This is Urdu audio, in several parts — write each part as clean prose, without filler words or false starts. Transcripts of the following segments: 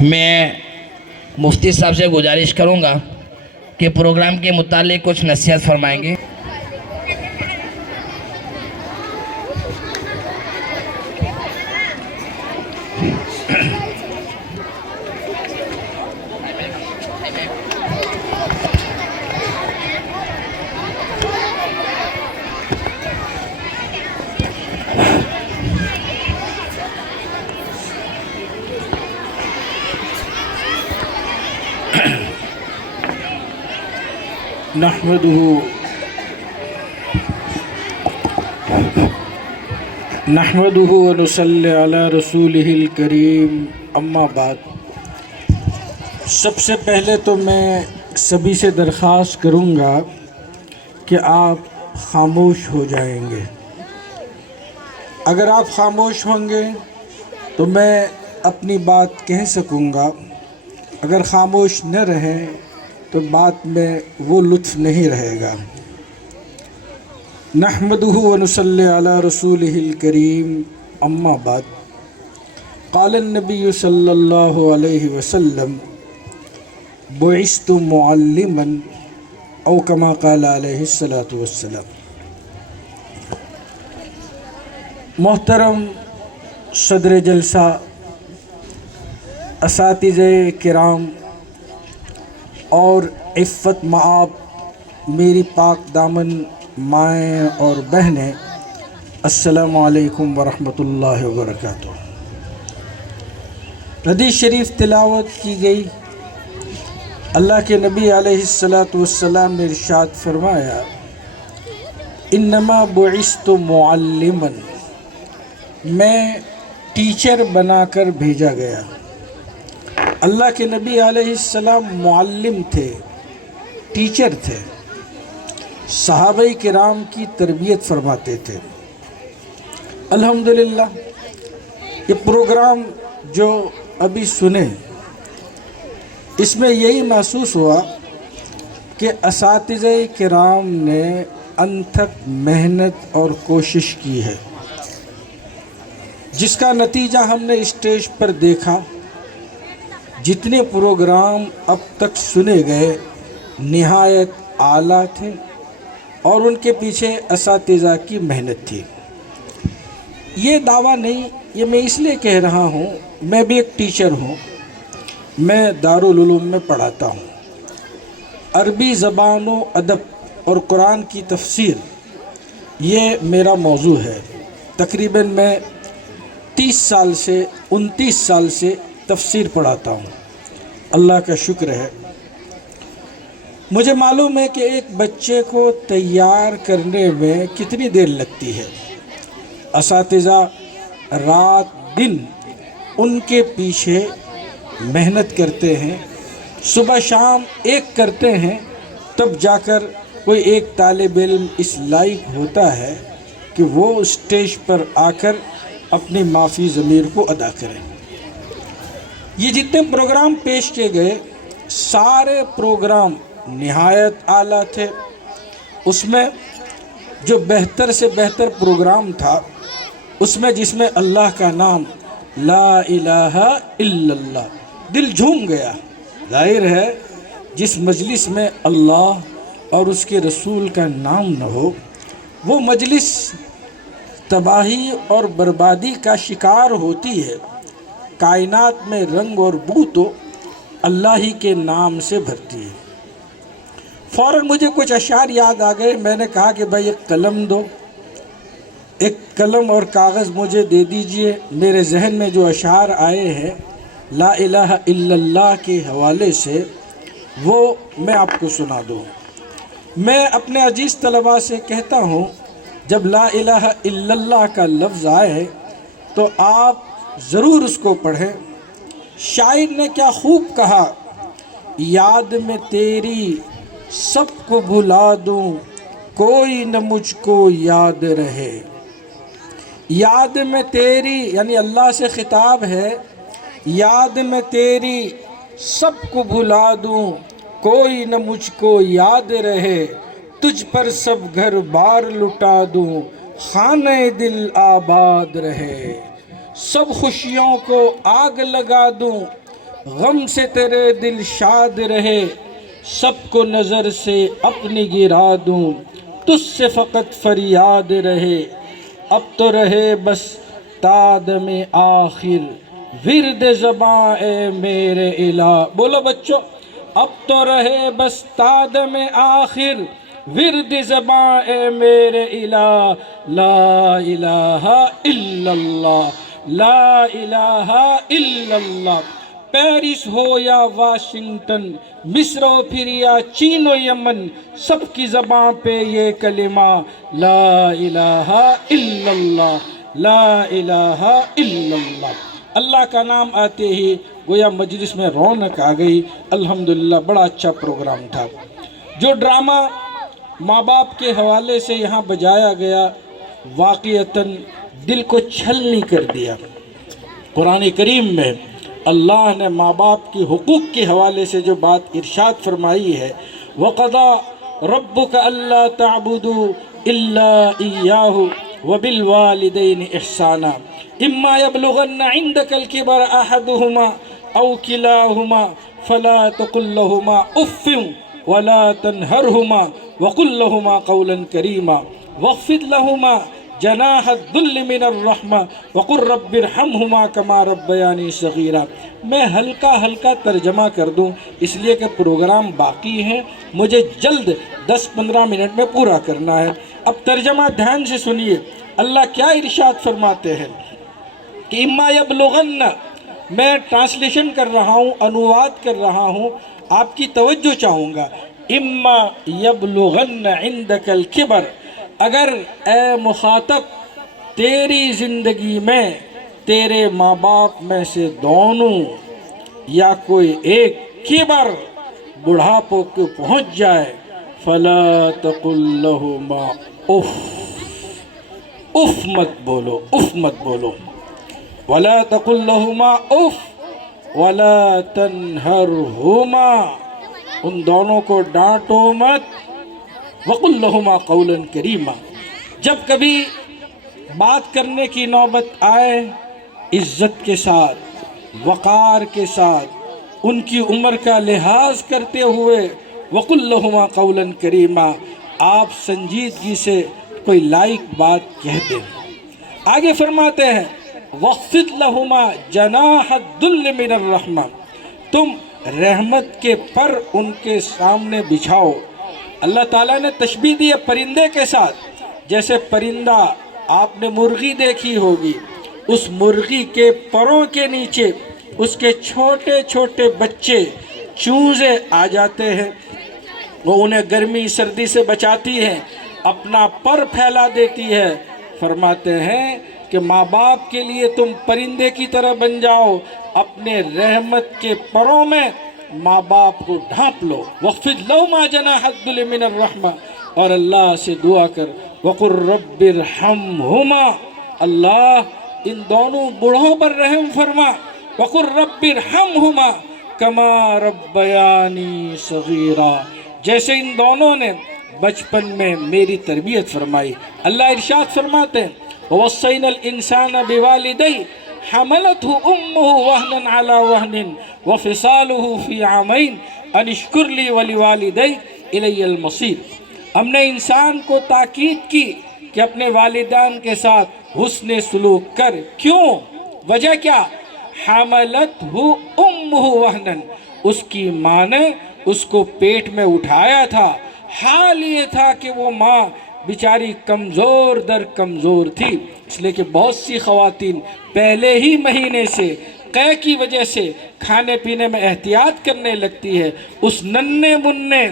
میں مفتی صاحب سے گزارش کروں گا کہ پروگرام کے متعلق کچھ نصیحت فرمائیں گے۔ نحمده ونصلی علی رسولہ الکریم، اما بعد۔ سب سے پہلے تو میں سبھی سے درخواست کروں گا کہ آپ خاموش ہو جائیں گے۔ اگر آپ خاموش ہوں گے تو میں اپنی بات کہہ سکوں گا، اگر خاموش نہ رہیں تو بات میں وہ لطف نہیں رہے گا۔ نحمده ونصلی علی رسولہ الکریم، اما بعد۔ قال النبی صلی اللہ علیہ وسلم بعثت معلما، او کما قال علیہ الصلاۃ والسلام۔ محترم صدر جلسہ، اساتذہ کرام اور عفت مآب میری پاک دامن مائیں اور بہنیں، السلام علیکم ورحمۃ اللہ وبرکاتہ۔ حدیث شریف تلاوت کی گئی۔ اللہ کے نبی علیہ الصلاۃ والسلام نے ارشاد فرمایا، انما بعثت معلما، میں ٹیچر بنا کر بھیجا گیا۔ اللہ کے نبی علیہ السلام معلم تھے، ٹیچر تھے، صحابہ کرام کی تربیت فرماتے تھے۔ الحمدللہ یہ پروگرام جو ابھی سنے، اس میں یہی محسوس ہوا کہ اساتذہ کرام نے انتھک محنت اور کوشش کی ہے، جس کا نتیجہ ہم نے اسٹیج پر دیکھا۔ جتنے پروگرام اب تک سنے گئے نہایت اعلیٰ تھے اور ان کے پیچھے اساتذہ کی محنت تھی۔ یہ دعویٰ نہیں، یہ میں اس لیے کہہ رہا ہوں، میں بھی ایک ٹیچر ہوں، میں دارالعلوم میں پڑھاتا ہوں۔ عربی زبان و ادب اور قرآن کی تفسیر یہ میرا موضوع ہے۔ تقریباً میں 29 سال سے تفسیر پڑھاتا ہوں، اللہ کا شکر ہے۔ مجھے معلوم ہے کہ ایک بچے کو تیار کرنے میں کتنی دیر لگتی ہے۔ اساتذہ رات دن ان کے پیچھے محنت کرتے ہیں، صبح شام ایک کرتے ہیں، تب جا کر کوئی ایک طالب علم اس لائق ہوتا ہے کہ وہ اسٹیج پر آ کر اپنی معافی ضمیر کو ادا کرے۔ یہ جتنے پروگرام پیش کیے گئے، سارے پروگرام نہایت اعلیٰ تھے۔ اس میں جو بہتر سے بہتر پروگرام تھا، اس میں جس میں اللہ کا نام لا الہ الا اللہ، دل جھوم گیا۔ ظاہر ہے جس مجلس میں اللہ اور اس کے رسول کا نام نہ ہو، وہ مجلس تباہی اور بربادی کا شکار ہوتی ہے۔ کائنات میں رنگ اور بو تو اللہ ہی کے نام سے بھرتی ہے۔ فوراً مجھے کچھ اشعار یاد آ گئے۔ میں نے کہا کہ بھائی ایک قلم دو، ایک قلم اور کاغذ مجھے دے دیجئے۔ میرے ذہن میں جو اشعار آئے ہیں لا الہ الا اللہ کے حوالے سے، وہ میں آپ کو سنا دوں۔ میں اپنے عزیز طلباء سے کہتا ہوں، جب لا الہ الا اللہ کا لفظ آئے تو آپ ضرور اس کو پڑھیں۔ شاعر نے کیا خوب کہا، یاد میں تیری سب کو بھلا دوں، کوئی نہ مجھ کو یاد رہے۔ یاد میں تیری، یعنی اللہ سے خطاب ہے، یاد میں تیری سب کو بھلا دوں، کوئی نہ مجھ کو یاد رہے۔ تجھ پر سب گھر بار لٹا دوں، خانہ دل آباد رہے۔ سب خوشیوں کو آگ لگا دوں، غم سے تیرے دل شاد رہے، سب کو نظر سے اپنی گرا دوں، تجھ سے فقط فریاد رہے، اب تو رہے بس تادم آخر، ورد زباں اے میرے الہ۔ بولو بچوں، اب تو رہے بس تادم آخر، ورد زباں اے میرے الہ، لا الہ الا اللہ، لا الہ الا اللہ۔ پیرس ہو یا واشنگٹن، مصر و پھر یا چین و یمن، سب کی زباں پہ یہ کلمہ، لا الہ الا اللہ، لا الہ الا اللہ۔ اللہ کا نام آتے ہی گویا مجلس میں رونق آ گئی۔ الحمدللہ بڑا اچھا پروگرام تھا۔ جو ڈرامہ ماں باپ کے حوالے سے یہاں بجایا گیا واقعتاً دل کو چھلنی کر دیا۔ قرآن کریم میں اللہ نے ماں باپ کی حقوق کے حوالے سے جو بات ارشاد فرمائی ہے، وَقَضَى رَبُّكَ أَلَّا تَعْبُدُوا إِلَّا إِيَّاهُ وَبِالْوَالِدَيْنِ إِحْسَانًا إِمَّا يَبْلُغَنَّ عِندَكَ الْكِبَرَ أَحَدُهُمَا أَوْ كِلَاهُمَا فَلَا تَقُل لَّهُمَا أُفٍّ وَلَا تَنْهَرْهُمَا وَقُل لَّهُمَا قَوْلًا كَرِيمًا وَاخْفِضْ لَهُمَا جناح الذل من الرحمہ وقل رب ارحمہما کما ربیانی صغیرا۔ میں ہلکا ترجمہ کر دوں اس لیے کہ پروگرام باقی ہے، مجھے جلد 10-15 منٹ میں پورا کرنا ہے۔ اب ترجمہ دھیان سے سنیے، اللہ کیا ارشاد فرماتے ہیں کہ اما یبلغن، میں ٹرانسلیشن کر رہا ہوں، انواد کر رہا ہوں، آپ کی توجہ چاہوں گا۔ اما یبلغن عندک الکبر، اگر اے مخاطب تیری زندگی میں تیرے ماں باپ میں سے دونوں یا کوئی ایک کبر بڑھاپوں کو پہنچ جائے، فلا تقل لہما اف، اف مت بولو، اف مت بولو، ولا تقل لہما اف ولا تنہرہما، ان دونوں کو ڈانٹو مت، وَقُلْ لَهُمَا قَوْلًا كَرِيمًا۔ جب کبھی بات کرنے کی نوبت آئے عزت کے ساتھ، وقار کے ساتھ، ان کی عمر کا لحاظ کرتے ہوئے، وَقُلْ لَهُمَا قَوْلًا كَرِيمًا، آپ سنجیدگی سے کوئی لائق بات کہہ دیں۔ آگے فرماتے ہیں وَاخْفِضْ لَهُمَا جَنَاحَ الذُّلِّ مِنَ الرَّحْمَةِ، تم رحمت کے پر ان کے سامنے بچھاؤ۔ اللہ تعالیٰ نے تشبیہ دی ہے پرندے کے ساتھ، جیسے پرندہ آپ نے مرغی دیکھی ہوگی، اس مرغی کے پروں کے نیچے اس کے چھوٹے چھوٹے بچے چوزے آ جاتے ہیں، وہ انہیں گرمی سردی سے بچاتی ہیں، اپنا پر پھیلا دیتی ہے۔ فرماتے ہیں کہ ماں باپ کے لیے تم پرندے کی طرح بن جاؤ، اپنے رحمت کے پروں میں ماں باپ کو ڈھانپ لو۔ وَاخْفِضْ لَهُمَا جَنَاحَ الذُّلِّ مِنَ الرَّحْمَةِ، اور اللہ سے دعا کر وَقُلْ رَبِّ ارْحَمْهُمَا، اللہ ان دونوں بوڑھوں پر رحم فرما، وَقُلْ رَبِّ ارْحَمْهُمَا كَمَا رَبَّيَانِي صَغِيرًا، جیسے ان دونوں نے بچپن میں میری تربیت فرمائی۔ اللہ ارشاد فرماتے ہیں وَوَصَّيْنَا الْإِنسَانَ بِوَالِدَيْهِ حملته أمه وهنا على وهن وفصاله في عامين أن اشكر لي ولوالديك إلي المصير۔ ہم نے انسان کو تاکید کی کہ اپنے والدین کے ساتھ حسن سلوک کر، کیوں؟ وجہ کیا؟ حملته أمه وهنا، اس کی ماں نے اس کو پیٹ میں اٹھایا تھا، حال یہ تھا کہ وہ ماں بیچاری کمزور در کمزور تھی، اس لیے کہ بہت سی خواتین پہلے ہی مہینے سے قے کی وجہ سے کھانے پینے میں احتیاط کرنے لگتی ہے۔ اس ننھے مننے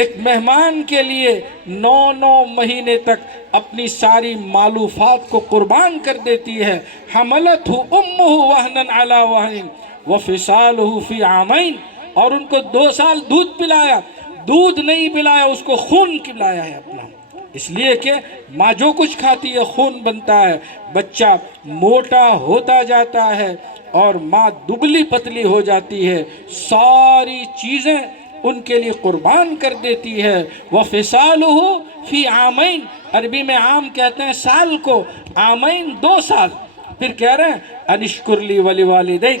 ایک مہمان کے لیے 9 مہینے تک اپنی ساری معلوفات کو قربان کر دیتی ہے۔ حملته امه وهنا على وهن وفصاله في عامين، اور ان کو 2 سال دودھ پلایا، دودھ نہیں پلایا، اس کو خون پلایا ہے اپنا، اس لیے کہ ماں جو کچھ کھاتی ہے خون بنتا ہے، بچہ موٹا ہوتا جاتا ہے اور ماں دبلی پتلی ہو جاتی ہے، ساری چیزیں ان کے لیے قربان کر دیتی ہے۔ وَفِصَالُهُ فِي عَامَيْن، عربی میں عام کہتے ہیں سال کو، عامین 2 سال، پھر کہہ رہے ہیں انشکر لی ولی والدیک،